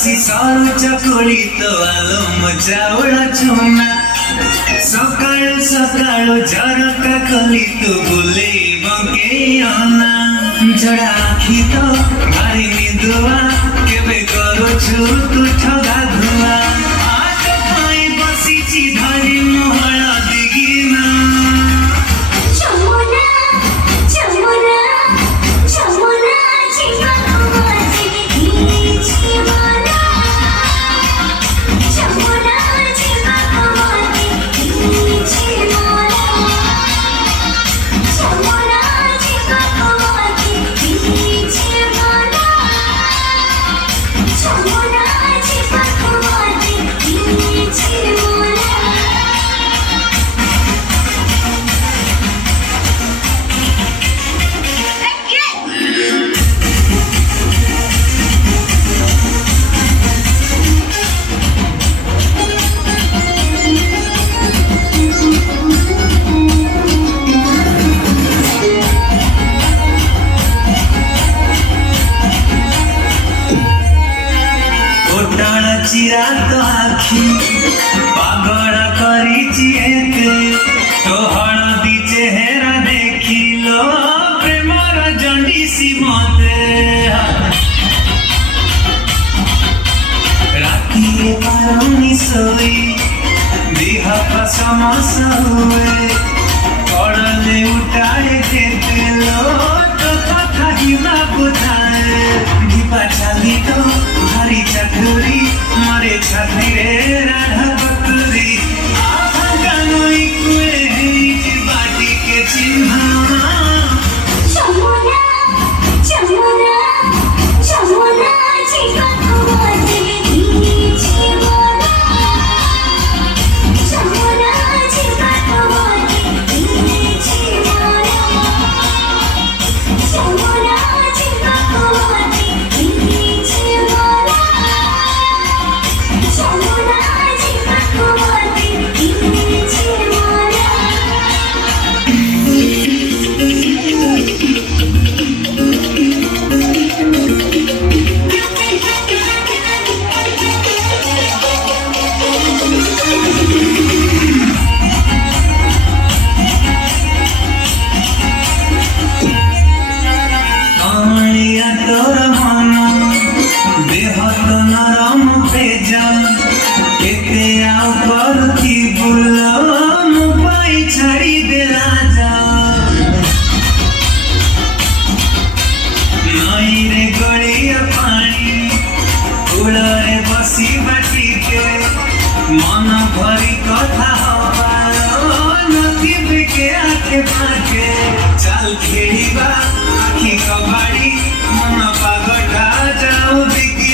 लसी सरू चकुली तो आलम चाउल चुना सकाळु सकाळु झरका खोली तो बुले बंके अना जड़ा आखी तो भारी निदुआ केबे करुछु तू ठगा धुआ आज पाई बसिची धरी मोहळा दिगिना चमुना चमुना चमुना चिंगा कुमारी नीची माना चमुना चिंगा कुमारी नीची माना चमुना चिंगा कुमारी नीची माना चमुना चिंगा कुमारी नीची माना चिरा तो आखी पागल करी एते तो हळदी चेहरा देखिलो प्रेमर जंडीसी मते राती पारनी सोई देह समस हुए पड़ले उठाए देते लो तो कथा ही ना बुझाए दीपा छाली तो भारी चटुरी मारे छाती रे राधा बकरी आभागानुई कुए जी बाटी के चिन्ह चमुना चमुना चमुना चिंगा कुमारी नीची माना चमुना चिंगा कुमारी नीची माना चमुना चिंगा कुमारी नीची माना चमुना चिंगा कुमारी नीची माना कमलिया तोर मन देह तो नरम भेजा केते आउ करती बुलम पाई छाड़ी देला जा नई रे गड़िया पानी कूलरे बसी बाटी के मन भरी कथा नदी बिके आखे पाके चल खेलिबा आखी कबाड़ी मन पागटा जाऊ बिकी